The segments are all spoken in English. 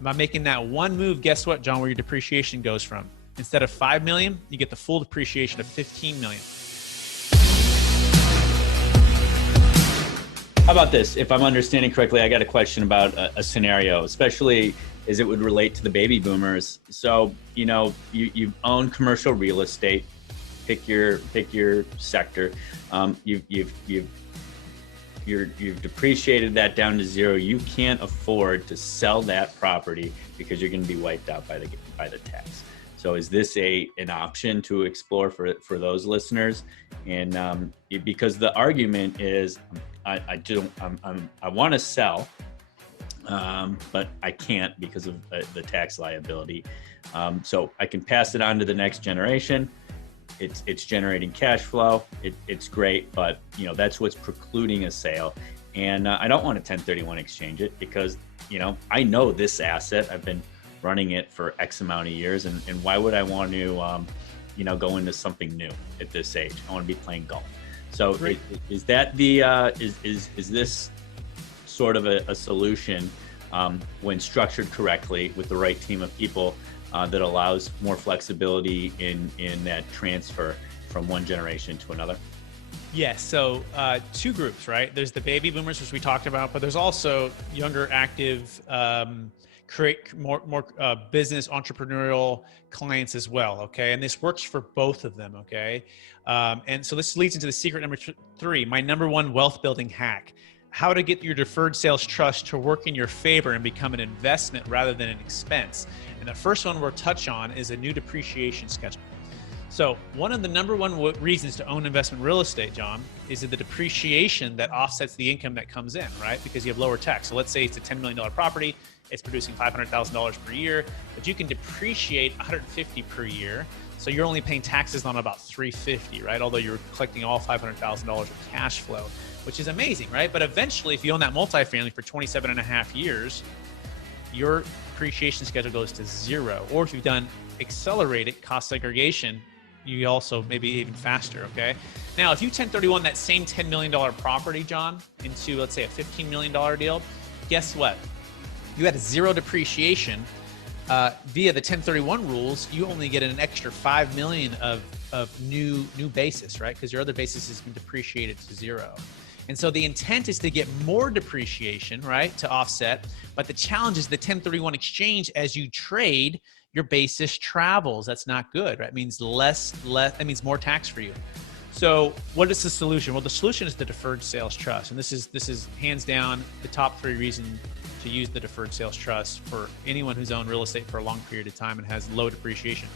And by making that one move, guess what, John, where your depreciation goes from? Instead of 5 million, you get the full depreciation of 15 million. How about this? If I'm understanding correctly, I got a question about a scenario, especially as it would relate to the baby boomers. So, you own commercial real estate, pick your sector. You've depreciated that down to zero. You can't afford to sell that property because you're going to be wiped out by the tax. So is this an option to explore for those listeners? And because the argument is, I want to sell, but I can't because of the tax liability. So I can pass it on to the next generation. It's generating cash flow. It's great, but that's what's precluding a sale. And I don't want to 1031 exchange it because I know this asset. I've been running it for X amount of years, and why would I want to go into something new at this age? I want to be playing golf. So is that is this sort of a solution when structured correctly with the right team of people that allows more flexibility in that transfer from one generation to another? Yes. So two groups, right? There's the baby boomers, which we talked about, but there's also younger, active, create more business entrepreneurial clients as well. Okay. And this works for both of them. Okay. And so this leads into the secret number 3, my number one wealth building hack: how to get your deferred sales trust to work in your favor and become an investment rather than an expense. And the first one we'll touch on is a new depreciation schedule. So one of the number one reasons to own investment real estate, John, is the depreciation that offsets the income that comes in, right? Because you have lower tax. So let's say it's a $10 million property, it's producing $500,000 per year, but you can depreciate $150 per year. So you're only paying taxes on about $350, right? Although you're collecting all $500,000 of cash flow, which is amazing, right? But eventually, if you own that multifamily for 27 and a half years, your depreciation schedule goes to 0. Or if you've done accelerated cost segregation, you also maybe even faster, okay? Now, if you 1031 that same $10 million property, John, into, let's say, a $15 million deal, guess what? You had a 0 depreciation. Via the 1031 rules, you only get an extra $5 million of new basis, right? Because your other basis has been depreciated to 0. And so the intent is to get more depreciation, right, to offset. But the challenge is the 1031 exchange. As you trade, your basis travels. That's not good, right? It means that means more tax for you. So what is the solution? Well, the solution is the Deferred Sales Trust. And this is hands down the top 3 reasons to use the Deferred Sales Trust for anyone who's owned real estate for a long period of time and has low depreciation.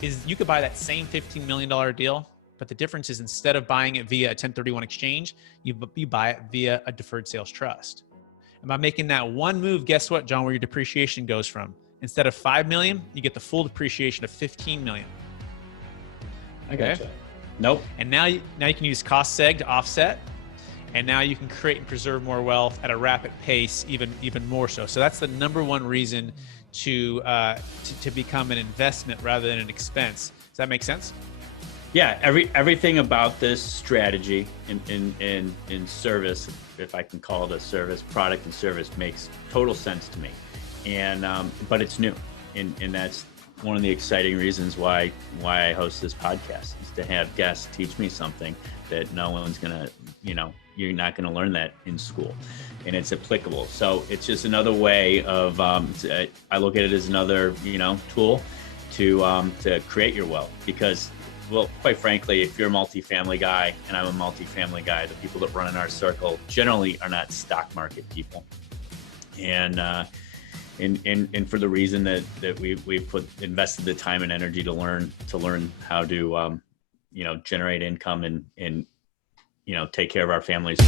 Is you could buy that same $15 million deal, but the difference is instead of buying it via a 1031 exchange, you buy it via a Deferred Sales Trust. And by making that one move, guess what, John, where your depreciation goes from? Instead of 5 million, you get the full depreciation of 15 million. I gotcha. Nope. And now you can use cost seg to offset, and now you can create and preserve more wealth at a rapid pace, even more so. So that's the number one reason to become an investment rather than an expense. Does that make sense? Yeah, everything about this strategy in service, if I can call it a service, product and service, makes total sense to me. And but it's new, and that's one of the exciting reasons why I host this podcast, is to have guests teach me something that no one's gonna, you're not gonna learn that in school, and it's applicable. So it's just another way of I look at it as another tool to create your wealth. Because, well, quite frankly, if you're a multifamily guy and I'm a multifamily guy, the people that run in our circle generally are not stock market people, and for the reason that we've invested the time and energy to learn how to generate income and take care of our families.